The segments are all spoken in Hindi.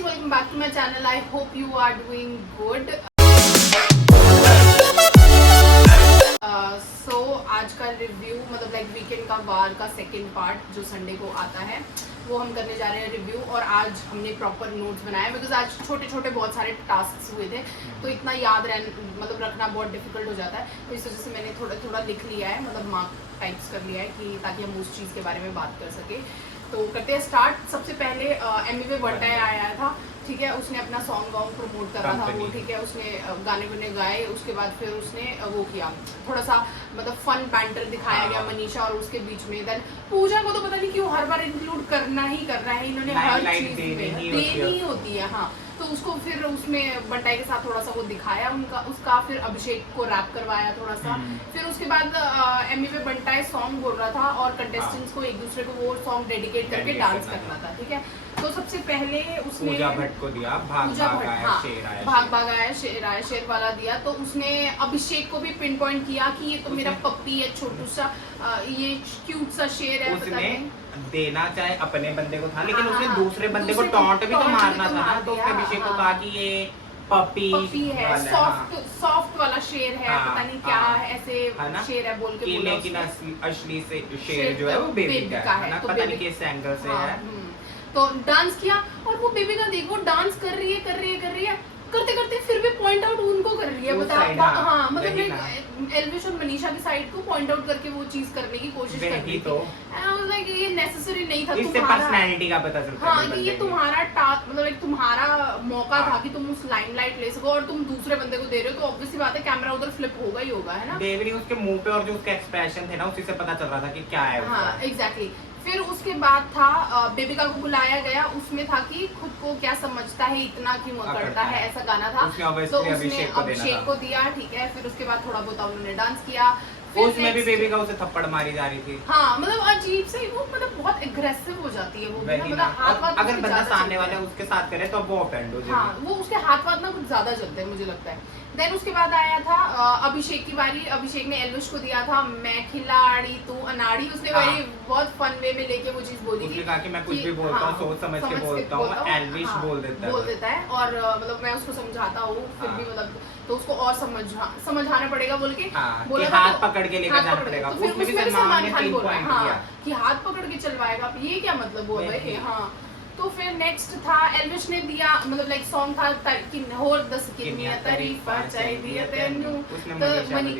Guys, welcome back to my channel. I hope you are doing good. So आज का रिव्यू मतलब लाइक वीकेंड का वार का सेकेंड पार्ट जो संडे को आता है वो हम करने जा रहे हैं रिव्यू। और आज हमने प्रॉपर नोट्स बनाए बिकॉज आज छोटे छोटे बहुत सारे टास्क हुए थे तो इतना याद मतलब रखना बहुत डिफिकल्ट हो जाता है। तो इस वजह से मैंने थोड़ा थोड़ा लिख लिया है, मतलब मार्क टाइप्स कर लिया है कि ताकि हम उस चीज़ के बारे में बात कर सके। तो करते हैं स्टार्ट। सबसे पहले एमी बंटाई आया था, ठीक है। उसने अपना सॉन्ग प्रमोट करा था वो, ठीक है। उसने गाने वाने गाए, उसके बाद फिर उसने वो किया थोड़ा सा मतलब फन बैंटर दिखाया गया मनीषा और उसके बीच में। देन पूजा को तो पता नहीं क्यों हर बार इंक्लूड करना ही करना है इन्होंने, हर चीज में देनी होती है। हाँ, तो उसको फिर उसमें बंटाई के साथ थोड़ा सा वो दिखाया उसका फिर अभिषेक को रैप करवाया थोड़ा सा। फिर उसके बाद एमी पे बंटाई सॉन्ग बोल रहा था और कंटेस्टेंट्स को एक दूसरे को वो सॉन्ग डेडिकेट करके डांस करना था, ठीक है। तो सबसे पहले उसने पूजा भट्ट को दिया भाग भाग आया शेर आया, भाग भाग आया शेर आया, शेर वाला दिया। तो उसने अभिषेक को भी पिन पॉइंट किया कि ये तो मेरा पप्पी है, छोटू सा ये क्यूट सा शेर है। उसने देना चाहे अपने बंदे को था लेकिन उसने दूसरे बंदे को टॉन्ट भी तो मारना था ना। तो उसने अभिषेक को कहा कि ये पपी है, सॉफ्ट वाला शेर है, पता नहीं क्या ऐसे शेर है बोल के बोला। लेकिन असली से शेर जो है वो बेबी का है ना, पता नहीं किस एंगल से है। तो डांस किया और वो बेबी का देखो डांस कर रही है करते करते फिर भी पॉइंट आउट उनको कर रही है, बता। हाँ, मतलब एल्विश और मनीषा की साइड को पॉइंट आउट करके वो चीज करने की कोशिश कर रही थी। लाइक ये नेसेसरी नहीं था, इससे पर्सनालिटी का पता चलता है। हाँ, कि ये तुम्हारा टास्क मतलब एक तुम्हारा मौका था कि तुम उस लाइमलाइट ले सको और तुम दूसरे बंदे को दे रहे हो तो ऑब्वियसली बात है कैमरा उधर फ्लिप होगा ही होगा, है ना। देवरी उसके मुंह पे और जो उसका एक्सप्रेशन थे ना उसी से पता चल रहा था कि क्या है। हाँ, एग्जैक्टली। फिर उसके बाद था बेबिका को बुलाया गया, उसमें था कि खुद को क्या समझता है, इतना क्यों अकड़ता है, ऐसा गाना था। तो उसने अभिषेक को दिया, ठीक है। फिर उसके बाद थोड़ा बहुत उन्होंने डांस किया। उसमें भी बेबिका उसे थप्पड़ मारी जा रही थी। हाँ, मतलब अजीब से वो मतलब बहुत एग्रेसिव हो जाती है वो, मतलब हाथ अगर बंदा सामने वाला उसके साथ करे तो वो ऑफेंड हो जाएगी। हाँ, वो उसके हाथ ना कुछ ज्यादा चलते हैं मुझे लगता है। देन उसके बाद आया था अभिषेक की बारी। अभिषेक ने एल्विश को दिया था मैं खिलाड़ी तू अनाड़ी। उसने वही बहुत फन वे में लेके वो चीज बोली थी, कहा कि मैं कुछ भी बोलता हूँ सोच समझ के बोलता हूँ। एल्विश बोल देता है और मतलब मैं उसको समझाता हूँ फिर भी मतलब तो उसको और समझाना पड़ेगा बोल के बोला हाथ पकड़ के लेकर जाना पड़ेगा। उसमें भी सलमान खान बोला कि हाथ पकड़ के चलवाएगा, ये क्या मतलब हुआ भाई। हाँ, तो फिर नेक्स्ट था एल्विश ने दिया मतलब लाइक सॉन्ग था कि होर दस किन्निया तारीफा चाहिए तेनू। तो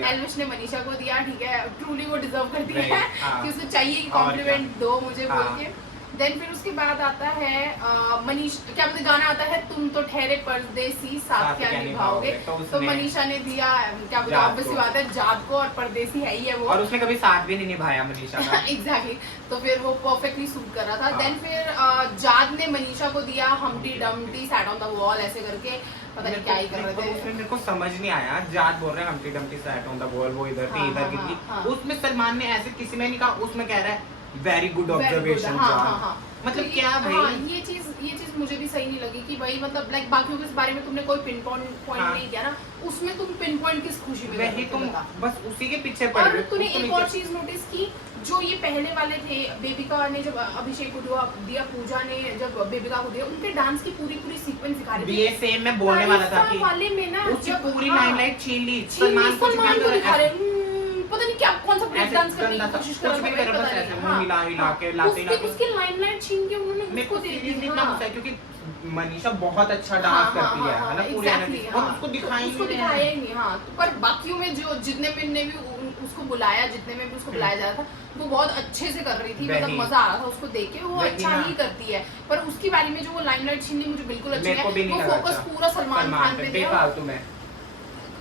एल्विश ने मनीषा को दिया, ठीक है। ट्रूली वो डिजर्व करती है कि उसे चाहिए कि कॉम्प्लीमेंट दो मुझे बोल के। देन फिर उसके बाद आता है मनीष क्या बोलते गाना आता है तुम तो ठहरे परदेसी साथ क्या निभाओगे। तो मनीषा ने दिया क्या बोलते ऑब्वियसली बात है जात को, और परदेसी है ही है वो, और उसने कभी साथ भी नहीं निभाया मनीषा का। एग्जैक्टली। तो फिर वो परफेक्टली सूट कर रहा था। देन फिर जाद ने मनीषा को दिया हमटी Dumpty sat on the wall ऐसे करके, पता नहीं क्या ही कर रहे थे। उसमें मेरे को समझ नहीं आया, जाद बोल रहे हैं हमटी Dumpty sat on the wall, वो इधर थी इधर की थी। उसमें सलमान ने ऐसे किसी में नहीं कहा, उसमें कह रहा है वेरी गुड ऑब्जर्वेशन। मतलब तो क्या भाई ये चीज मुझे भी सही नहीं लगी कि भाई मतलब लाइक बाकियों के बारे में तुमने कोई पिन पॉइंट नहीं किया ना, उसमें तुम पिन पॉइंट किस खुशी में वही तुम बस उसी के पीछे पड़ गए। और तूने एक और चीज नोटिस की, जो ये पहले वाले थे बेबिका ने जब अभिषेक को दिया, पूजा ने जब बेबिका को दिया, उनके डांस की पूरी सीक्वेंस दिखा रही थी। ये सेम मैं बोलने वाला था कि वाले में ना उसकी पूरी लाइमलाइट छीन ली, सलमान को दिखा रहे पता नहीं क्या कौन सा ब्रेक डांस करने की कोशिश कर रहा है, बस ऐसे मुंह हिला के लाते ना उसकी लाइमलाइट छीन के उन्होंने उसको दे दी। क्योंकि मनीषा बहुत अच्छा डांस करती है ना, पूरी एनर्जी उसको दिखाया ही नहीं। हाँ, पर बाकियों में जो जितने में भी उसको बुलाया, जितने में भी उसको बुलाया जा रहा था वो बहुत अच्छे से कर रही थी, मतलब मजा आ रहा था उसको देख के। वो अच्छा ही करती है, पर उसकी बारी में जो वो लाइमलाइट छीन ली मुझे बिल्कुल अच्छी नहीं, वो फोकस पूरा सलमान खान पे दिया।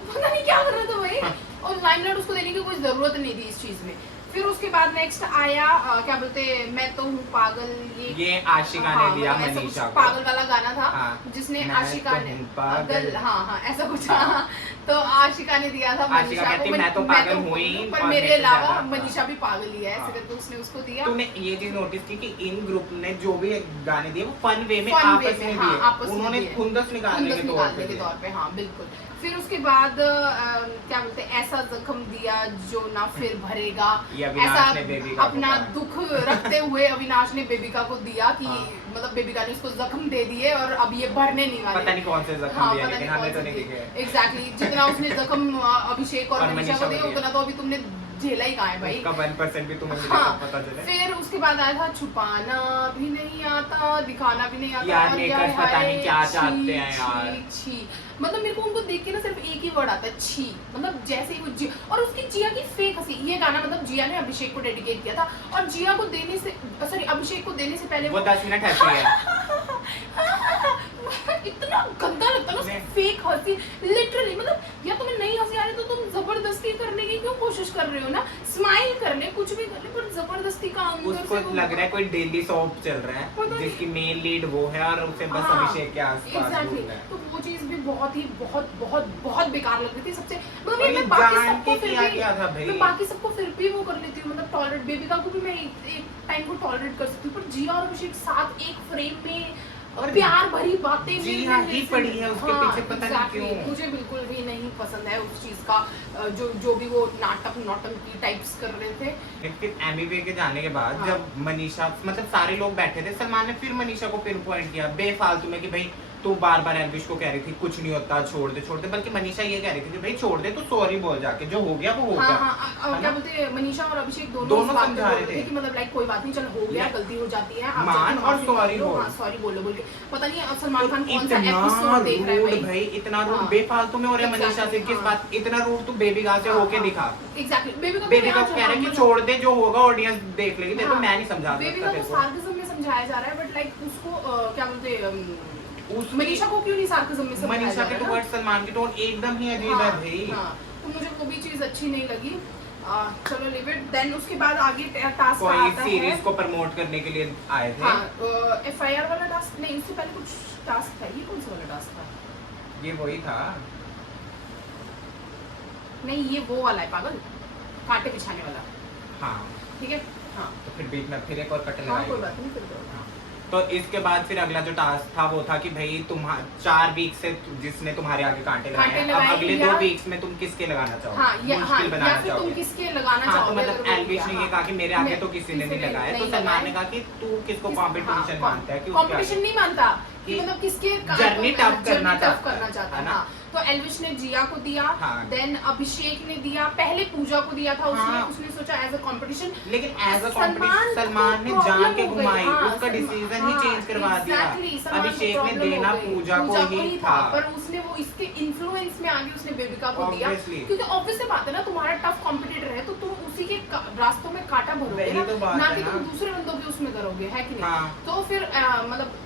पता नहीं क्या कर रहा था भाई, और लाइमलाइट उसको देने की कोई जरूरत नहीं थी इस चीज में। फिर उसके बाद नेक्स्ट आया क्या बोलते मैं तो हूँ पागल, ये आशिका ने दिया मनीषा को, पागल वाला गाना था। जिसने आशिका ने पागल ऐसा कुछ। तो आशिका ने दिया था मनीषा को, मैं तो पागल हुई पर मेरे अलावा मनीषा भी पागल ही है ऐसे करके उसने उसको दिया। तूने ये चीज नोटिस की कि इन ग्रुप ने जो भी गाने दिए वो फन वे में आपस में दिए, उन्होंने खुंदस निकालने के तौर पे। हाँ बिल्कुल। फिर उसके बाद क्या बोलते ऐसा जख्म दिया जो ना फिर भरेगा, ये अविनाश ऐसा ने बेबिका को अपना कहा। दुख रखते हुए अविनाश ने बेबिका को दिया कि हाँ। मतलब बेबिका ने उसको जख्म दे दिए और अब ये भरने नहीं वाले। पता नहीं कौन से जख्म हाँ, दिया, पता लेकिन नहीं हमें कौन तो से नहीं दिए। दिखे। एग्जैक्टली, जितना उसने जख्म अभिषेक और मनीषा को दिया उतना तो अभी तुमने झेला ही कहाँ है भाई। उसका 1% भी तुम्हें मिले हाँ, तो पता चले। फिर उसके बाद आया था छुपाना भी नहीं आता, दिखाना भी नहीं आता। यार और मेकर्स हाय पता नहीं क्या छी, चाहते हैं यार। छी, छी। मतलब मेरे को उनको देख के ना सिर्फ एक ही वर्ड आता है, छी। मतलब जैसे ही वो जी और उसकी जिया की फेक हंसी। ये गाना मतलब जिया ने अभिषेक को डेडिकेट किया था और जिया को देने से सॉरी अभिषेक को देने से पहले वो 10 मिनट हंसी है। इतना गंदा लगता है ना फेक हंसी। लिटरली मतलब या तुम्हें नहीं हंसी आ रही तो तुम जबरदस्ती करने की क्यों कोशिश कर रहे हो ना। स्माइल करने कुछ भी करने पर जबरदस्ती का अंदर उसको से वो लग रहा है कोई डेली सॉप चल रहा पता है नहीं। जिसकी मेन लीड वो है और उसे बस हाँ, अभिषेक के आसपास exactly। घूमना है। तो वो चीज भी बहुत ही बहुत बहुत बहुत बेकार लग रही थी सबसे। मतलब और ये मैं बाकी जान सबको के फिर किया भी क्या था भाई? मैं बाकी सबको फिर भी वो कर लेती हूँ मतलब टॉलरेट। बेबिका को भी मैं एक टाइम को टॉलरेट कर सकती हूँ पर जिया और अभिषेक साथ एक फ्रेम में और प्यार भरी बातें जी मेरे हाँ, लिए ही पड़ी है उसके पीछे पता नहीं exactly। क्यों। मुझे बिल्कुल भी नहीं पसंद है उस चीज का जो भी वो नाटक नौटंकी टाइप्स कर रहे थे। फिर एमबीए के जाने के बाद हाँ। जब मनीषा मतलब सारे लोग बैठे थे, सलमान ने फिर मनीषा को पिन पॉइंट किया बेफालतू में कि भाई तू बार बार एल्विश को कह रही थी कुछ नहीं होता छोड़ दे, बल्कि मनीषा ये कह रही थी कि भाई छोड़ दे, तू सॉरी बोल जाके, जो हो गया वो हो हाँ, गया। हाँ, और क्या बोलते हैं मनीषा और अभिषेक दोनों दोनों इस बात पे समझा बोल रहे रहे थे थे कि मतलब लाइक कोई बात नहीं, चल हो गया, गलती हो जाती है, आप मान जाके और माफी sorry मांग लो। बोल। हाँ, सॉरी बोलो बोल के पता नहीं सलमान खान कौन सा इतना एपिसोड देख रहा है रूड भाई। भाई, इतना रूड हाँ। बेफालतू में हो रहा है मनीषा से। Exactly, किस हाँ। बात इतना रूड तू बेबिका से होके दिखा। एग्जैक्टली बेबी बेबिका को कह रहा है कि छोड़ दे, जो होगा ऑडियंस देख लेगी, तेरे को मैं नहीं समझा बेबी सकता को तेरे को। सार्कैज्म में समझाया जा रहा है बट लाइक उसको क्या बोलते हैं उसकी- मनीषा को क्यों नहीं सार्कैज्म में समझाया मनीषा जा के रहा है टुवर्ड्स सलमान की टोन एकदम ही अजीब है भाई। हाँ, तो मुझे वो भी चीज अच्छी नहीं लगी। चलो लिव इट। देन उसके बाद आगे टास्क कोई आता है सीरीज को प्रमोट करने के लिए आए थे। हाँ, एफआईआर वाला टास्क नहीं, इससे पहले कुछ टास्क था। ये कौन सा वाला टास्क था? ये वही था। नहीं ये वो वाला है पागल, कांटे बिछाने वाला। हाँ, ठीक है हाँ तो फिर बीच में फिर एक और कट हाँ, कोई लगाई। बात नहीं फिर करो। हाँ। तो इसके बाद फिर अगला जो टास्क था वो था कि भाई तुम 4 वीक से जिसने तुम्हारे आगे कांटे लगाए हैं, अब अगले 2 वीक्स में तुम किसके लगाना चाहोगे? हाँ या मुश्किल बनाना फिर तुम चाहोगे? किसके लगाना हाँ, तो चाहोगे? मतलब अगर वो एल्विश ने किया, ये कहा कि मेरे आगे तो किसी ने नहीं लगाया, तो सलमान ने कहा कि तू किसको कंपटीशन मानता है कि उसके कंपटीशन आगे? नहीं मानता कि कि मतलब किसके जर्नी टफ करना चाहता है ना? हाँ, तो एल्विश ने जिया को दिया, हाँ। देन अभिषेक ने दिया, पहले पूजा को दिया था उसने। हाँ। उसने सोचा एज अ कंपटीशन, लेकिन एज अ कंपटीशन सलमान ने जान के घुमाई, उसका डिसीजन ही चेंज करवा दिया। अभिषेक ने देना पूजा को ही था, पर उसने वो इसके इन्फ्लुएंस में आगे उसने बेबिका को दिया। Obviously। क्योंकि ऑब्वियस बात है ना, तुम्हारा टफ कॉम्पिटिटर है तो तुम उसी के रास्तों में कांटा भरोगे वही तो बात ना है कि ना। तुम दूसरे बंदों के उसमें करोगे, है कि नहीं? हाँ। तो फिर मतलब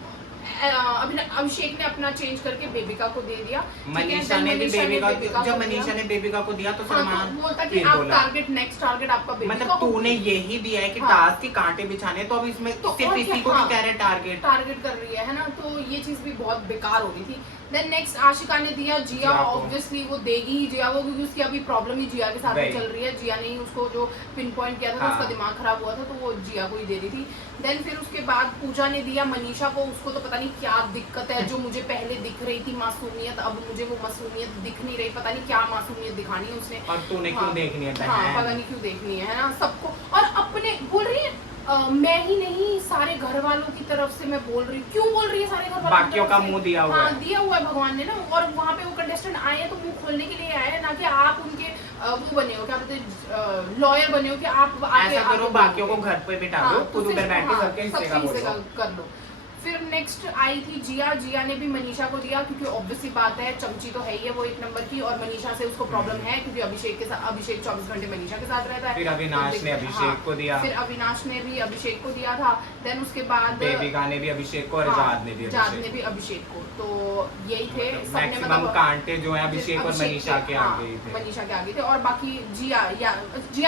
अभिषेक ने अपना चेंज करके बेबिका को दे दिया। मनीषा ने भी बेबिका, जब मनीषा ने बेबिका को दिया तो सलमान बोलता कि फिर आप बोला टारगेट नेक्स्ट टारगेट आपका बेबिका मतलब तूने यही दिया है कि हाँ। टास्क के कांटे बिछाने, तो अब इसमें तो सिर्फ और इसी क्या? को हाँ। भी कह रहे टारगेट। टारगेट कर रही है ना, तो ये चीज भी बहुत बेकार हो रही थी। देन नेक्स्ट आशिका ने दिया जिया जिया को। ऑब्वियसली वो देगी ही जिया को, क्योंकि उसकी अभी प्रॉब्लम ही जिया के साथ वही। में चल रही है। जिया ने ही उसको जो पिन पॉइंट किया था हाँ। उसका दिमाग खराब हुआ था तो वो जिया को ही दे रही थी। देन फिर उसके बाद पूजा ने दिया मनीषा को। उसको तो पता नहीं क्या दिक्कत है, जो मुझे पहले दिख रही थी मासूमियत, अब मुझे वो मासूमियत दिख नहीं रही। पता नहीं क्या मासूमियत दिखानी है उसने। और तूने हाँ। क्यों देखनी है हाँ, बहन? पता नहीं क्यों देखनी है ना सबको। और अपने बोल रही है मैं ही नहीं सारे घर वालों की तरफ से मैं बोल रही हूँ। क्यों बोल रही है सारे घर वालों की बाकियों तरफ का से? मुंह दिया हुआ हाँ, है। दिया हुआ है भगवान ने ना। और वहाँ पे वो कंटेस्टेंट आए हैं तो मुंह खोलने के लिए आए हैं, ना कि आप उनके वो बने हो, क्या बोलते हैं, लॉयर बने हो कि आप आगे ऐसा करो, बाकियों को घर पे बिठा दो, खुद उधर बैठ के सबके हिस्से का बोल दो। कर लो। फिर नेक्स्ट आई थी जिया। जिया ने भी मनीषा को दिया क्योंकि ऑब्वियसली बात है चमची तो है ही है वो 1 नंबर की, और मनीषा से उसको प्रॉब्लम है क्योंकि अभिषेक 24 घंटे मनीषा के साथ रहता है। फिर अविनाश ने अभिषेक को दिया। फिर अविनाश ने भी अभिषेक को दिया था। देन उसके बाद बेबिका ने भी अभिषेक को और जाद ने भी अभिषेक को। तो यही थे सबने मैक्सिमम कांटे जो है अभिषेक और मनीषा के हाँ, आगे ही थे। मनीषा के आगे थे। और बाकी जिया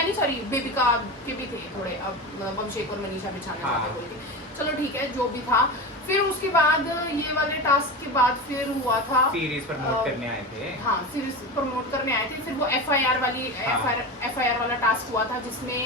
नहीं सॉरी बेबिका के भी थे थोड़े, अब मतलब अभिषेक और मनीषा बिछाने हाँ। बोल के। चलो ठीक है जो भी था। फिर उसके बाद ये वाले टास्क के बाद फिर हुआ था सीरीज प्रमोट करने आए थे। हाँ, सीरीज प्रमोट करने आए थे। फिर वो एफआईआर वाला टास्क हुआ था जिसमें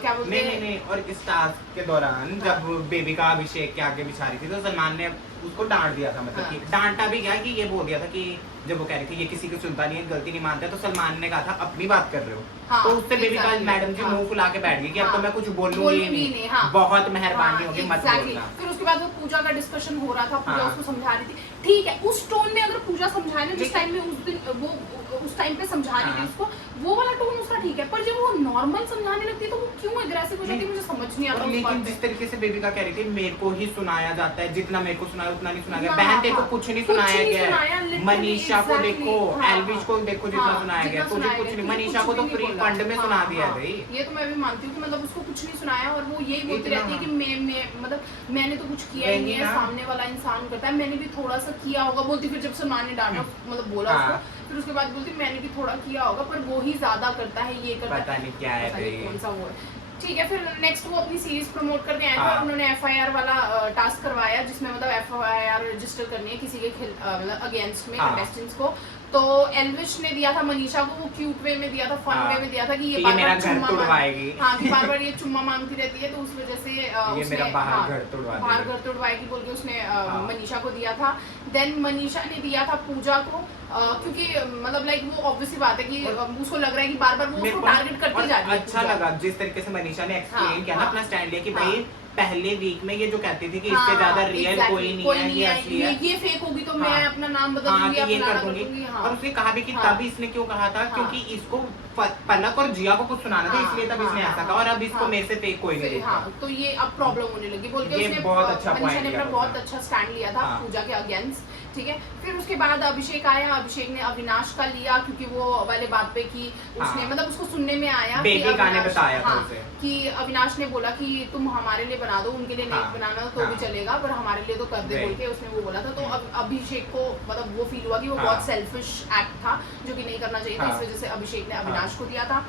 क्या बोलते हैं नहीं और इस टास्क के दौरान जब बेबिका अभिषेक के आगे बिछा रही थी तो सलमान ने उसको डांट दिया था, मतलब हाँ। कि डांटा भी क्या कि ये बोल दिया था कि जब वो कह रही थी ये किसी की सुनता नहीं है, गलती नहीं मानता, तो सलमान ने कहा था अपनी बात कर रहे हो। हाँ, तो उससे बेबी का exactly, मैडम जी हाँ, मुंह फुला के बैठ गई कि अब तो हाँ, मैं कुछ बोलूंगी बोलूंगी नहीं, नहीं, हाँ, बहुत मेहरबानी हाँ, होगी, मत exactly। बोलना। फिर उसके बाद वो पूजा का डिस्कशन हो रहा था, पूजा हाँ। उसको समझा रही थी, ठीक है उस टोन में अगर पूजा समझाए ना जिस टाइम में उस दिन वो उस टाइम पे समझा रही थी हाँ। उसको, वो वाला टोन उसका ठीक है, पर जब वो नॉर्मल समझाने लगती है तो वो क्यों एग्रेसिव हो जाती है, मुझे समझ नहीं आता और उस लेकिन बात पे। जिस तरीके से बेबी का कह रही थी मेरे को ही सुनाया जाता है, जितना मेरे को सुनाया उतना नहीं सुनाया गया। हाँ, बहन तेरे को हाँ, कुछ नहीं कुछ सुनाया नहीं गया सुनाया, है। literally, मनीषा को exactly, देखो, हाँ, एल्विश को देखो, जितना हाँ, सुनाया गया, जितना तुझे सुनाया कुछ गया, नहीं। तुझे मनीषा कुछ को भी तो नहीं फ्री बोला। फंड में हाँ, सुना दिया हाँ, भाई। ये तो मैं भी मानती हूँ कि मतलब उसको कुछ नहीं सुनाया और वो यही बोलती इतना रहती है कि मैं मतलब मैंने तो कुछ किया ही वही नहीं है, ना। सामने वाला इंसान करता है, मैंने भी थोड़ा सा किया होगा बोलती। फिर जब सलमान ने डांटा मतलब बोला हाँ। उसको, फिर उसके बाद बोलती मैंने भी थोड़ा किया होगा पर वो ही ज्यादा करता है, ये करता पता है, नहीं क्या है पता नहीं भाई। कौन सा वो है। ठीक है, फिर नेक्स्ट वो अपनी सीरीज प्रमोट करने आए थे हाँ। और उन्होंने एफआईआर वाला टास्क करवाया जिसमें मतलब एफआईआर रजिस्टर करनी है किसी के मतलब अगेंस्ट में हाँ। कंटेस्टेंट्स को। तो एल्विश ने दिया था मनीषा को, वो क्यूट वे में दिया था, फन हाँ। वे में दिया था कि ये कि ये बार मेरा बार घर चुम्मा तुड़वाएगी। हाँ, कि बार बार ये चुम्मा मांगती रहती है तो उस वजह से ये उसने मेरा बाहर हाँ, घर तुड़वा बाहर देगी। घर तुड़वाएगी बोल के उसने हाँ। मनीषा को दिया था। देन मनीषा ने दिया था पूजा को, क्योंकि मतलब लाइक वो ऑब्वियसली बात है कि उसको लग रहा है कि बार बार वो मेरे उसको को टारगेट करती जा रही है। अच्छा पूजा। लगा जिस तरीके से मनीषा ने एक्सप्लेन हाँ, किया ना हाँ, अपना स्टैंड लिया कि हाँ। भाई पहले वीक में ये जो कहती थी कि हाँ, इससे ज्यादा रियल exactly, कोई नहीं है, ये असली है। ये फेक होगी तो हाँ। मैं अपना नाम बदल हाँ, दूंगी, कि ये अपना कर नाम दूंगी। बदल दूंगी। हाँ। और उसने कहा भी कि हाँ। तब इसने क्यों कहा था, हाँ। क्योंकि इसको पलक और जिया को कुछ सुनाना था, हाँ, इसलिए तब हाँ, इसने ऐसा हाँ, कहा और अब इसको हाँ। मेरे से फेक कोई नहीं फिर देखता। हाँ, तो ये अब प्रॉब्लम होने लगी बोल के ये उसने बहुत अच्छा मनीषा point ने लिया अपना था बहुत उसने। अच्छा स्टैंड लिया था हाँ। पूजा के अगेंस्ट। ठीक है, फिर उसके बाद अभिषेक आया, अभिषेक ने अविनाश का लिया क्योंकि वो वाले बात पे कि उसने हाँ। मतलब उसको सुनने में आया बेबी कि का ने अविनाश- बताया था हाँ, उसे। कि अविनाश ने बोला कि तुम हमारे लिए बना दो, उनके लिए नहीं हाँ, बनाना तो हाँ। भी चलेगा पर हमारे लिए तो कर दे वही। बोल के उसने वो बोला था। तो अब अभिषेक को मतलब वो फील हुआ कि वो हाँ। बहुत सेल्फिश एक्ट था जो कि नहीं करना चाहिए था, हाँ। इस वजह से अभिषेक ने अविनाश को दिया था।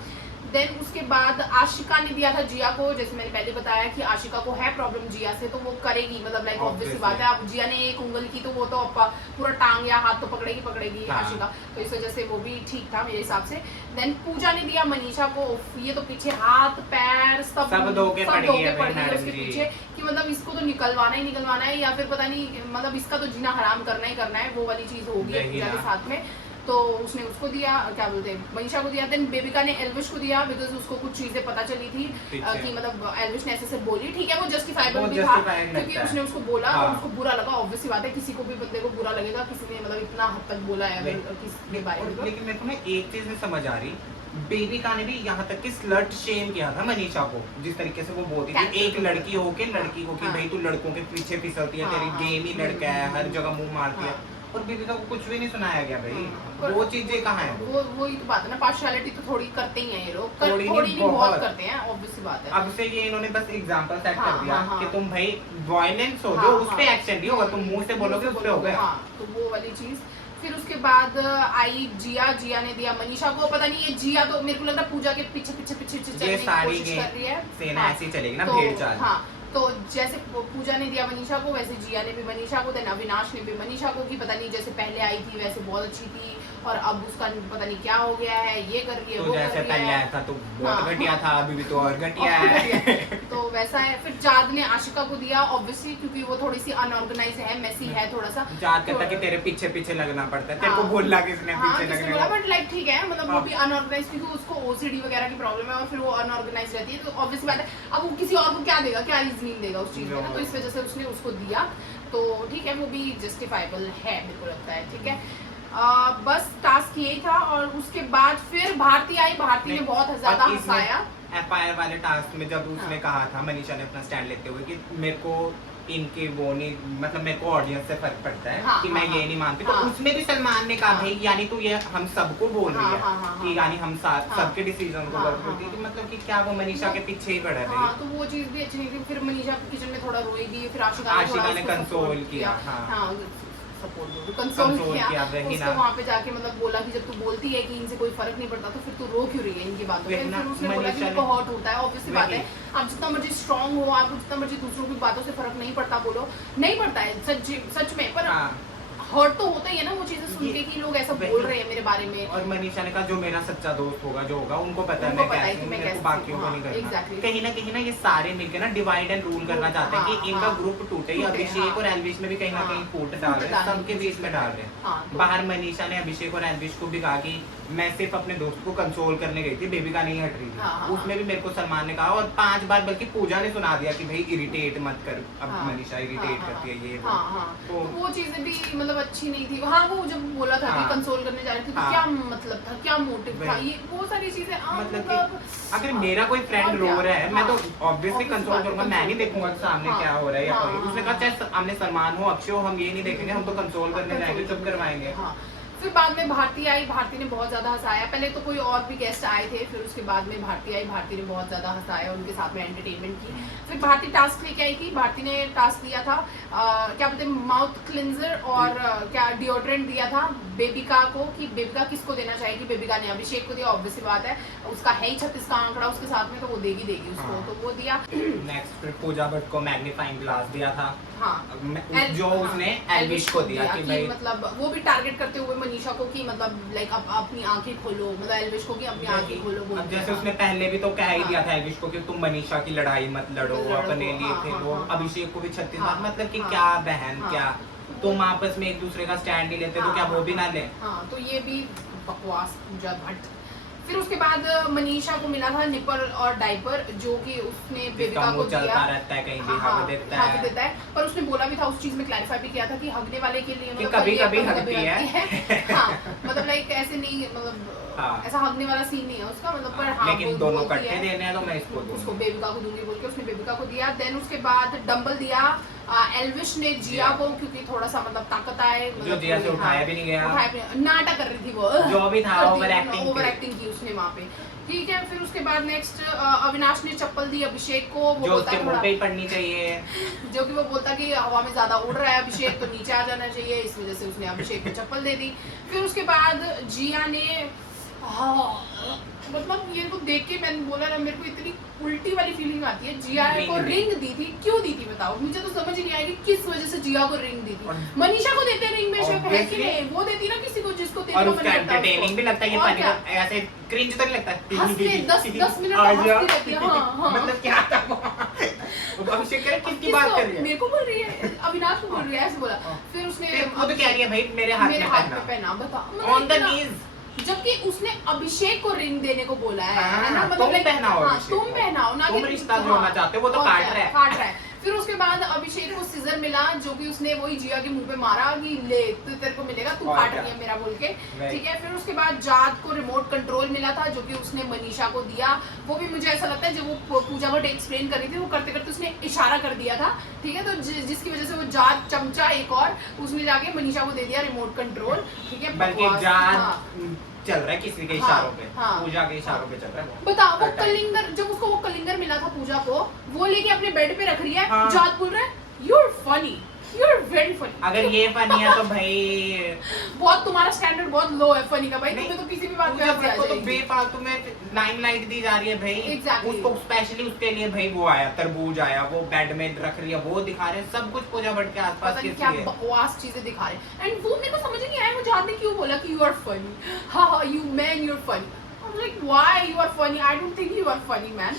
देन उसके बाद आशिका ने दिया था जिया को, जैसे मैंने पहले बताया कि आशिका को है प्रॉब्लम जिया से तो वो करेगी, मतलब लाइक ऑब्वियसली बात है। अब जिया ने एक उंगल की तो वो तो पूरा टांग या हाथ तो पकड़ेगी हाँ। आशिका, तो इस वजह से वो भी ठीक था मेरे हिसाब से। देन पूजा ने दिया मनीषा को, ये तो पीछे हाथ पैर सब धोके पड़ गई है पड़ गई मैडम उसके जी। पीछे कि मतलब इसको तो निकलवाना है या फिर पता नहीं मतलब इसका तो जीना हराम करना ही करना है, वो वाली चीज होगी वही पूजा के ना। साथ में। तो उसने उसको दिया, क्या बोलते हैं, मनीषा को दिया। देन बेबिका ने एल्विश को दिया बिकॉज उसको कुछ चीजें पता चली थी पीछे। कि मतलब एल्विश ने ऐसे बोली, ठीक है वो जस्टिफाइबल वो भी था justified क्योंकि लगता है। उसने उसको बोला हाँ। तो उसको बुरा लगा, ऑब्वियसली बात है किसी को भी बंदे को बुरा लगेगा, किसी ने मतलब इतना हद तक बोला है अगर किसी के बारे में। लेकिन मेरे को ना एक चीज में समझ आ रही, बेबी का ने भी यहाँ तक कि स्लट शेम किया था मनीषा को, जिस तरीके से वो बोलती थी Cancel एक कर लड़की दिया। होके लड़की को कि हाँ। भाई तू लड़कों के पीछे फिसलती है, हाँ, तेरी हाँ। गेम ही लड़का है, हर हम्म। जगह मुंह मारती है। हाँ। और बेबी का को कुछ भी नहीं सुनाया गया भाई, पर वो चीजें कहाँ है? वो ही तो बात है ना, पार्शियलिटी तो थोड़ी करते ही हैं ये लोग, थोड़ी थोड़ी नहीं, नहीं बहुत बहुत। करते हैं, ऑब्वियसली बात है। अब से ये इन्होंने बस एग्जांपल सेट हाँ, कर दिया हाँ, हाँ। कि तुम भाई वायलेंस हो हाँ, जो उस पे हाँ। एक्शन नहीं होगा, तुम मुंह से बोलोगे उस पे हो गया। हाँ, तो वो वाली चीज। फिर उसके बाद आई जिया ने दिया मनीषा को, पता नहीं ये जिया तो मेरे को लग रहा है पूजा के पीछे चलने ये की सारी कोशिश कर रही है। सेना हाँ, ऐसी चलेगी ना, तो भेड़ चाल। हाँ, तो जैसे पूजा ने दिया मनीषा को वैसे जिया ने भी मनीषा को, देन अविनाश ने भी मनीषा को, कि पता नहीं जैसे पहले आई थी वैसे बहुत अच्छी थी और अब उसका पता नहीं क्या हो गया है, ये कर रही है तो वो जैसे कर रही पहले है। आया था तो बहुत हाँ। घटिया था, अभी भी तो और घटिया है। तो वैसा है। फिर जाद ने आशिका को दिया ऑब्वियसली क्योंकि वो थोड़ी सी अनऑर्गेनाइज है, मेसी है थोड़ा सा। याद करता तो- कि तेरे पीछे पीछे लगना पड़ता है, तेरे को हाँ। बोला किसने हाँ, पीछे किसने लगने बोला, को? बट लाइक ठीक है, मतलब वो हाँ। भी अनऑर्गेनाइज क्योंकि उसको ओसीडी वगैरह की प्रॉब्लम है और फिर वो अनऑर्गेनाइज रहती है, तो ऑब्वियस बात है अब वो किसी और को क्या देगा, क्या रीजनिंग देगा उस चीज में ना, तो इस वजह से उसने उसको दिया। तो ठीक है, वो भी जस्टिफाइबल है मेरे को लगता है। ठीक है, बस टास्क यही था और उसके बाद फिर भारती आई, भारती ने बहुत ज्यादा हंसाया। एफआईआर वाले टास्क में जब उसने हाँ। कहा था मनीषा ने अपना स्टैंड लेते हुए कि मेरे को इनके वो नहीं, मतलब मेरे को ऑडियंस से फर्क पड़ता है हाँ, कि मैं हाँ, ये नहीं मानती, हाँ। तो उसमें भी सलमान ने कहा हाँ। भाई यानी तू ये हम सबको बोल रही है हाँ, हाँ, हाँ, कि यानी हम हाँ। सबके डिसीजन को हाँ, गलत होती है, हाँ, कि मतलब कि क्या वो मनीषा के पीछे ही पड़ा है हाँ, भाई। तो वो चीज भी अच्छी नहीं थी। फिर मनीषा किचन में थोड़ा रोएगी, फिर आशिका ने कंसोल किया, हाँ। सपोर्ट कंसोल किया वही उसको ना। वहाँ पे जाके मतलब बोला कि जब तू बोलती है कि इनसे कोई फर्क नहीं पड़ता तो फिर तू रो क्यों रही है इनकी बातों पे। वही ना, फिर उसने बोला कि मनीषा मेरे को ने- हर्ट होता है, ऑब्वियसली बात है। वही। आप जितना मर्जी स्ट्रांग हो, आप जितना मर्जी दूसरों की बातों से फर्क नहीं पड़ता बोलो, नहीं पड़ता है सच में, पर हाँ। हर्ट तो होता ही है ना वो चीजें सुन के कि लोग ऐसा बोल रहे हैं मेरे बारे में। और मनीषा ने कहा जो मेरा सच्चा दोस्त होगा जो होगा उनको पता है उनको मैं पता है कैसे कि हूँ, मैं मेरे को कैसे बाकियों हूँ, को हाँ, नहीं करना। exactly। कहीं ना ये सारे मिलके ना डिवाइड एंड रूल करना चाहते हैं कि हाँ, इनका हाँ। ग्रुप टूटे ही। टूटे, अभिषेक हाँ। और एल्विश में भी कहीं ना हाँ। कहीं फूट डाल रहे हैं, डालने सबके की बीच कोशिश में कर डाल रहे रहे हैं। हैं। हाँ, तो- बाहर मनीषा ने अभिषेक और एल्विश को भी कहा कि मैं सिर्फ अपने दोस्त को कंसोल करने गई थी, बेबी का नहीं हट रही हाँ, हाँ, थी। उसमें भी मेरे को सलमान ने कहा और 5 बार बल्कि पूजा ने सुना दिया कि भाई इरिटेट मत कर, अब हाँ, मनीषा इरिटेट हाँ, करती है ये वो। हाँ, हाँ। तो तो वो चीजें भी मतलब अच्छी नहीं थी। हाँ, वो जब बोला था कि हाँ। कंसोल करने जा रही थी तो हाँ। क्या मतलब था, क्या मोटिव था, वही। ये वो सारी चीजें मतलब कि अगर मेरा कोई फ्रेंड और रो क्या? रहा है मैं तो हाँ। ऑब्वियसली Obvious कंसोल बात है, करूंगा, मैं नहीं console देखूंगा कि सामने हाँ। क्या हो रहा है या हाँ, कोई। उसने हाँ, कहा चाहे सामने सलमान हो, अक्षय हो, हम ये नहीं देखेंगे, हम तो कंसोल करने जाएंगे, चुप करवाएंगे। हाँ। फिर बाद में भारती आई, भारती ने बहुत ज्यादा हंसाया। पहले तो कोई और भी गेस्ट आए थे, फिर उसके बाद में भारती आई, भारती ने बहुत ज्यादा हंसाया, उनके साथ में एंटरटेनमेंट की। फिर भारती टास्क लेके आई थी। भारती ने टास्क दिया था क्या बोलते हैं माउथ क्लिनजर और क्या डिओड्रेंट दिया था बेबिका को, कि बेबिका किसको देना चाहेगी। बेबिका ने अभिषेक को दिया, ऑब्वियसली बात है, उसका है ही 36 का आंकड़ा उसके साथ में, तो वो देगी उसको। हाँ। तो वो दिया। नेक्स्ट फिर पूजा भट्ट को मैग्नीफाइंग ग्लास दिया था। हाँ। जो उसने एल्विश को दिया कि भाई मतलब वो भी टारगेट करते हुए मनीषा को कि मतलब लाइक अपनी आंखें खोलो, मतलब एल्विश को कि अपनी आंखें खोलो बोल अब के। जैसे उसने पहले भी तो कह ही हाँ। दिया था एल्विश को कि तुम मनीषा की लड़ाई मत लड़ो, लड़ो, अपने लिए हाँ, थे हाँ, वो। हाँ, अभिषेक को भी 36 हाँ, बार, मतलब कि हाँ, क्या बहन हाँ। क्या तुम आपस में एक दूसरे का स्टैंड नहीं लेते तो क्या वो भी ना ले। हाँ, तो ये भी बकवास पूजा भट्ट। फिर उसके बाद मनीषा को मिला था निपर और डाइपर, जो कि उसने जिसका बेबिका को मुंह दिया। चलता रहता है, कहीं भी हाँ, हवा देता हग है। देता है। पर उसने बोला भी था, उस चीज में क्लैरिफाई भी किया था कि हगने वाले के लिए कि मतलब कभी-कभी ये हगती है। हाँ, मतलब लाइक ऐसे नहीं, मतलब हाँ। ऐसा हगने वाला सीन नहीं है उसका, मतलब पर हाँ, लेकिन वो दोनों बोलती इकट्ठे है। देने हैं तो मैं इसको उसको दूंगी। बेबिका को दूंगी बोल के उसने बेबिका को दिया। देन उसके बाद डंबल दिया एल्विश ने जिया को, क्योंकि थोड़ा सा मतलब ताकत आए, जो मतलब जिया से उठाया भी नहीं गया। उठाया भी नहीं, नाटक कर रही थी वो, जो भी था, कर दी, overacting ओवर थी। एक्टिंग की उसने वहाँ पे। ठीक है, फिर उसके बाद नेक्स्ट अविनाश ने चप्पल दी अभिषेक को, वो जो बोलता उसके मुंह थोड़ा, पे ही पड़नी चाहिए। जो कि वो बोलता कि हवा में ज्यादा उड़ रहा है अभिषेक, तो नीचे आ जाना चाहिए, इस वजह से उसने अभिषेक को चप्पल दे दी। फिर उसके बाद जिया ने मतलब ये को देख के मैंने बोला ना, मेरे को इतनी उल्टी वाली फीलिंग आती है। जिया को रिंग दी थी, क्यों दी थी बताओ, मुझे तो समझ ही नहीं आएगी किस वजह से जिया को रिंग दी थी। मनीषा को देते रिंग में शेप है कि नहीं, वो देती ना किसी को जिसको देने और का उसका मन करता है एंटरटेनिंग भी लगता है, ये और फनी क्या? ऐसे क्रिंज तो नहीं लगता है। हंस के 10 मिनट हंसती रहती है। हाँ, हाँ। मतलब क्या था वो अभिषेक कह रहा है, किसकी बात कर रही है? मेरे को बोल रही है, अविनाश को बोल रही है, ऐसे बोला। फिर उसने फिर वो तो कह रही है भाई मेरे हाथ मेरे में हाथ में पहना पहना, बता ऑन द इतना- नीज। जबकि उसने अभिषेक को रिंग देने को बोला है, हाँ, है ना, तुम मतलब like, पहनाओ हाँ, अभिषेक तुम को। पहनाओ ना, तुम कि रिश्ता जोड़ना चाहते हो, वो तो और काट क्या, रहा है। काट रहा है। फिर उसके बाद अभिषेक को सीजर मिला, जो कि उसने वही जिया के मुंह पे मारा कि ले तो तेरे को मिलेगा, तू और काट क्या। रही है मेरा बोल के। Right. ठीक है, फिर उसके बाद जाद को रिमोट कंट्रोल मिला था, जो कि उसने मनीषा को दिया। वो भी मुझे ऐसा लगता है जब वो पूजा भट्ट एक्सप्लेन कर रही थी, वो करते करते उसने इशारा कर दिया था। ठीक है, तो जिसकी वजह से वो जाद चमचा एक और उसने जाके मनीषा को दे दिया रिमोट कंट्रोल। ठीक है, बल्कि बकवास, जान हाँ। चल रहा है किसी के हाँ, इशारों पे, हाँ। पूजा के इशारों पे चल रहा है वो। बताओ, वो हर time। कलिंगर, जब उसको वो कलिंगर मिला था पूजा को, वो लेके अपने बेड पे रख रही है। हाँ। जाद बोल रहा है you are funny, you are very funny. अगर ये फनी है तो भाई बहुत तुम्हारा स्टैंडर्ड बहुत लो है फनी का भाई, नहीं, तुम्हें तो किसी भी बात पे पूजा हंसी आ भट्ट को तो जाएगी। बेफालतू में लाइमलाइट दी जा रही है भाई। Exactly। उसको स्पेशली उसके लिए भाई वो आया, तरबूज आया, वो बेड में रख रही है, वो दिखा रहे हैं सब कुछ पूजा भट्ट के आसपास पता नहीं किस क्या लिए। बकवास चीजें दिखा रहे हैं। एंड वो मेरे को समझ नहीं आया, वो जाद ने क्यों बोला कि यू आर फनी, हाँ हाँ you man you are funny. I am like why you are funny, I don't think you are funny man.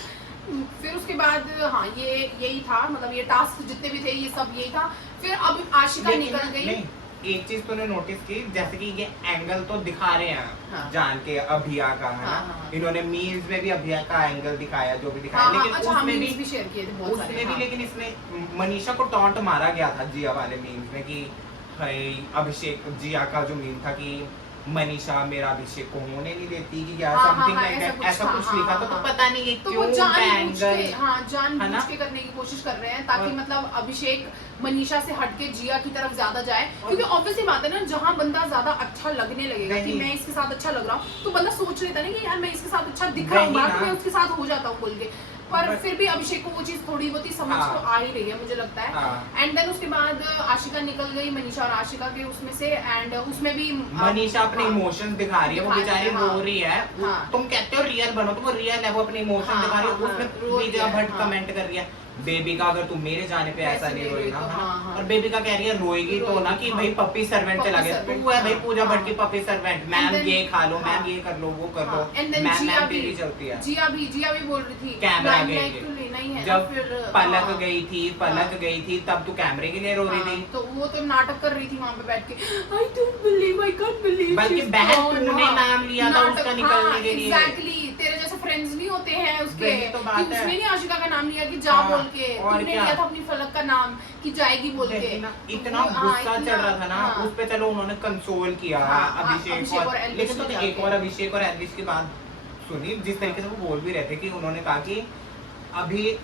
फिर उसके बाद हाँ ये यही था, मतलब ये टास्क जितने भी थे ये सब यही था। फिर अब आशिका लेकिन निकल गई। नहीं, एक चीज तूने नोटिस की, जैसे कि ये एंगल तो दिखा रहे हैं हाँ। जान के अभिया का, है ना। हाँ, हाँ। इन्होंने मीम्स में भी अभिया का एंगल दिखाया, जो भी दिखाया, हाँ, हाँ, लेकिन अच्छा हम उसमें मीम्स भी शेयर किए थे बहुत उसमें सारे। भी हाँ। लेकिन इसमें मनीषा को टॉन्ट मारा गया था जिया वाले मीम्स में कि भाई अभिषेक, जिया का जो मीम था कि मनीषा मेरा अभिषेक को होने नहीं देती कि क्या, हाँ, हाँ, समथिंग हाँ, लाइक दैट, ऐसा था, कुछ हाँ, लिखा था। हाँ, तो हाँ। पता नहीं ये तो क्यों वो का जानबूझ एंगल, के, हाँ है ना? जानबूझ के करने की कोशिश कर रहे हैं, ताकि और- मतलब अभिषेक मनीषा से हटके जिया की तरफ ज्यादा जाए। क्योंकि ऑब्वियसली बात है ना, जहाँ बंदा ज्यादा अच्छा लगने लगेगा कि नहीं। मैं इसके साथ अच्छा लग रहा हूँ, तो बंदा सोच लेता है ना कि यार मैं इसके साथ अच्छा दिख रहा हूँ, वही बात ना। मैं उसके साथ हो जाता हूँ बोल के। पर But- फिर भी अभिषेक को वो चीज थोड़ी बहुत ही समझ हाँ। तो आ ही रही है मुझे लगता है। हाँ। एंड देन उसके बाद आशिका निकल गई, मनीषा और आशिका के उसमें से। एंड उसमें भी मनीषा अपने हाँ। इमोशंस दिखा रही है, वो दिखा बेचारी रही है, हाँ। रो रही है। हाँ। तुम कहते हो रियल बनो, तो वो रियल है, वो अपने इमोशन हाँ, दिखा रही है। हाँ, उसमें रो रही विजया है, भट्ट हाँ। कमेंट कर रही है बेबी का अगर तुम मेरे जाने पे ऐसा ऐसे नहीं नहीं रोएगा, रोई तो हाँ। हाँ, हाँ। और बेबी का कह रही है रोएगी तो ना कि हाँ। भाई पप्पी सर्वेंट चला गया, Puppy तू है भाई servant, पूजा हाँ। भट्ट की पप्पी सर्वेंट, मैम then- ये खा लो, हाँ। मैम ये कर लो, वो कर लो, and then ma'am Jiya ma'am भी भी चलती है। जिया भी बोल रही थी कैमरा limelight गई तो लेना ही है ना, जब फिर पलक हाँ। गई थी, पलक हाँ। गई थी तब तू कैमरे के लिए रो रही हाँ, थी। तो वो तो नाटक कर रही थी वहाँ पे बैठ के, I don't believe, I can't believe बल्कि she's बहन gone, तूने हाँ। नाम लिया था उसका निकलने के लिए। एग्जैक्टली, तेरे जैसे फ्रेंड्स नहीं होते हैं उसके वही तो बात कि है। उसने नहीं आशिका का नाम लिया कि जा हाँ, बोल के, और तुमने क्या? लिया था अपनी फलक का नाम कि जाएगी बोल के। देखी ना, इतना हाँ, गुस्सा इतना- चढ़ रहा था ना हाँ। उस पे, चलो उन्होंने कंसोल किया हाँ, अभिषेक अभिषेक और और एल्विश लेकिन ने तुमने जाके। एक और अभिषेक और एल्विश की बात सुनी जिस तरीके से वो बोल भी रहे थे कि उन्होंने कहा कि अभी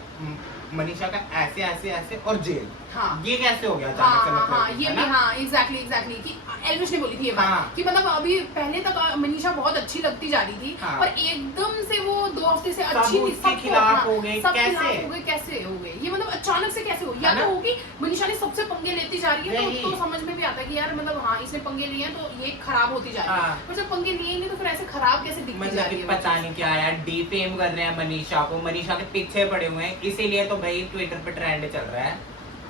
मनीषा का ऐसे ऐसे ऐसे और जेल, हाँ। ये कैसे हो गया हाँ अचानक से, हाँ मतलब, हाँ, ये है भी ना? हाँ, एग्जैक्टली कि एल्विश ने बोली थी ये बात हाँ। कि मतलब अभी पहले तक मनीषा बहुत अच्छी लगती जा रही थी हाँ। और एकदम से वो 2 हफ्ते से सब अच्छी नहीं, उसके सबको- खिलाफ हाँ, हो गए, सब कैसे? खिलाफ हो गए, कैसे हो गए ये, मतलब अचानक से कैसे हो, या है तो ना? होगी मनीषा ने सबसे पंगे लेती जा रही है यही। तो समझ में भी आता है कि यार मतलब हाँ इसने पंगे लिए हैं तो ये खराब होती जा रही है, हाँ। पर जब पंगे लिए ही नहीं तो फिर ऐसे खराब कैसे दिखती जा मतलब रही कि है पता नहीं क्या यार, डिफेम कर रहे हैं मनीषा को, मनीषा के पीछे पड़े हुए हैं, इसीलिए तो भाई ट्विटर पे ट्रेंड चल रहा है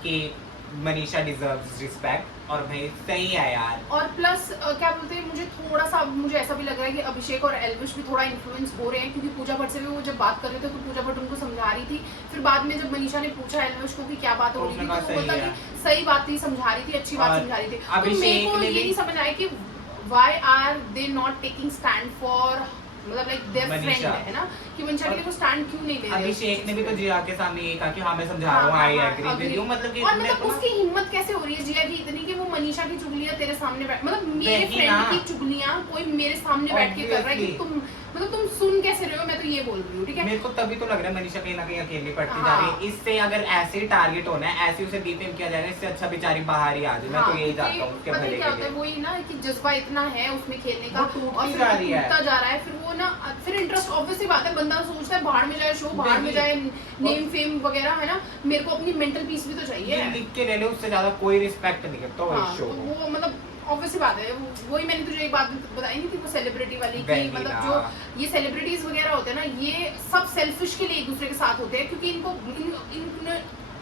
कि मनीषा डिजर्व्स रिस्पेक्ट, और भाई सही है यार। और प्लस क्या बोलते हैं, मुझे थोड़ा सा मुझे ऐसा भी लग रहा है कि अभिषेक और एल्विश भी थोड़ा इन्फ्लुएंस हो रहे हैं, क्योंकि पूजा भट्ट से भी वो जब बात कर रहे थे तो पूजा भट्ट उनको समझा रही थी, फिर बाद में जब मनीषा ने पूछा एल्विश को कि क्या बात हो रही थी उसने तो कहा वो बोलता सही है। कि सही बात ही समझा रही थी, अच्छी बात और समझा रही थी। तो अभिषेक मेरे को ने ये भी- नहीं समझ आया कि why are they not taking stand for, मतलब लाइक देयर फ्रेंड मनीषा। है ना, कि मनीषा के लिए वो स्टैंड क्यों नहीं ले रहे। अभिषेक ने भी तो जिया के सामने ये कहा कि हाँ मैं समझा हाँ, रहा हूँ, हाँ, आई हाँ, एग्री विद agree। यू, मतलब कि और मेरे मतलब को ना- उसकी हिम्मत कैसे हो रही है जिया की इतनी कि वो मनीषा की चुगलियां तेरे सामने बैठ, मतलब मेरे वही फ्रेंड ना। की चुगलियां कोई मेरे सामने बैठ के कर रहा है कि Obviously। तुम सुन कैसे रहे हो, मैं तो ये बोल रही हूँ, ठीक है। मेरे को तभी तो लग रहा है मनीषा कहीं ना कहीं अकेली पड़ती जा हाँ। रही है। इससे अगर ऐसे ही टारगेट होना है, ऐसे उसे डिफेम किया जाएगा, इससे अच्छा बेचारी बाहर ही आ जाए, मैं हाँ, तो यही क्योंकि चाहता हूँ उसके पता है भले क्या के होता है, लिए। वही ना कि जज्बा इतना है उसमें खेलने का वो टूटती और फिर जा वो रही है। टूटता जा रहा है, फिर वो ना फिर इंटरेस्ट ऑब्वियसली बात है, बंदा सोचता है बाहर में जाए शो, बाहर में वही। जाए नेम फेम वगैरह, है ना, मेरे को अपनी मेंटल पीस भी तो चाहिए। ये लिख के ले ले, उससे ज्यादा कोई रिस्पेक्ट नहीं करता वो हाँ, इस शो तो को। वो मतलब ऑब्वियसली बात है, वही मैंने तुझे एक बात बताई नहीं थी, वो सेलिब्रिटी वाली की, वही मतलब ना। जो ये सेलिब्रिटीज वगैरह होते हैं ना, ये सब सेल्फिश के लिए एक दूसरे के साथ होते हैं, क्योंकि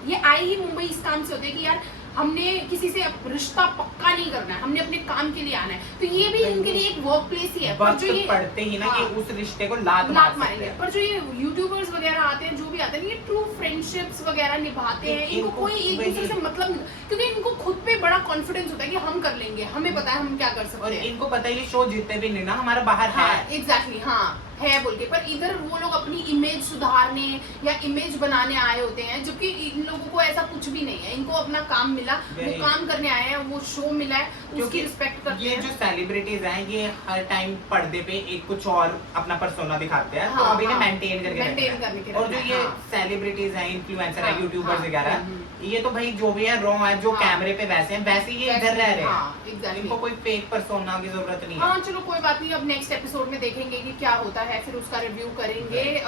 ये आए ही मुंबई इस काम से होते हैं कि यार हमने किसी से रिश्ता पक्का नहीं करना है, हमने अपने काम के लिए आना है, तो ये भी इनके लिए एक वर्क प्लेस ही है। पर वक्त जो ये पढ़ते ही ना हाँ, ये उस रिश्ते को लात लात मार सकते मारेंगे, हैं। पर जो ये यूट्यूबर्स वगैरह आते हैं, जो भी आते हैं, ये ट्रू फ्रेंडशिप्स वगैरह निभाते हैं, इनको इनको कोई एक दूसरे से मतलब नहीं, क्योंकि इनको खुद पे बड़ा कॉन्फिडेंस होता है कि हम कर लेंगे, हमें पता है हम क्या कर और सकते हैं। इनको पता है ये शो जीतते भी नहीं ना, हमारा बाहर हाँ, है। एग्जैक्टली, हाँ है बोल के, पर इधर वो लोग अपनी इमेज सुधारने या इमेज बनाने आए होते हैं, जबकि इन लोगों को ऐसा कुछ भी नहीं है, इनको अपना काम मिला, वो वही। काम करने आए हैं, वो शो मिला है, उसकी क्योंकि रिस्पेक्ट करते ये हैं। जो सेलिब्रिटीज हैं ये हर टाइम पर्दे पे एक कुछ और अपना पर्सोना दिखाते हैं, तो हाँ, अभी ने हाँ, मेंटेन करके maintain रखना है। करने के और रखना जो है, ये हाँ। सेलिब्रिटीज हैं, इन्फ्लुएंसर हैं, हाँ, यूट्यूबर्स हाँ, वगैरह, ये तो भाई जो भी है रॉ है, जो हाँ। कैमरे पे वैसे हैं वैसे ये इधर रह रहे हैं। हाँ, exactly। इनको कोई फेक पर्सोना की जरूरत नहीं है। हाँ चलो कोई बात नहीं, अब नेक्स्ट एपिसोड में देखेंगे कि क्या होता है, फिर उसका रिव्यू करेंगे।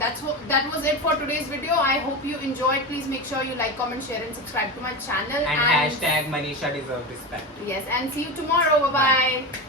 That was it for today's video. I hope you enjoyed. Please make sure you like, comment, share and subscribe to my channel. And hashtag Manisha deserves respect. Yes, and see you tomorrow. Bye bye.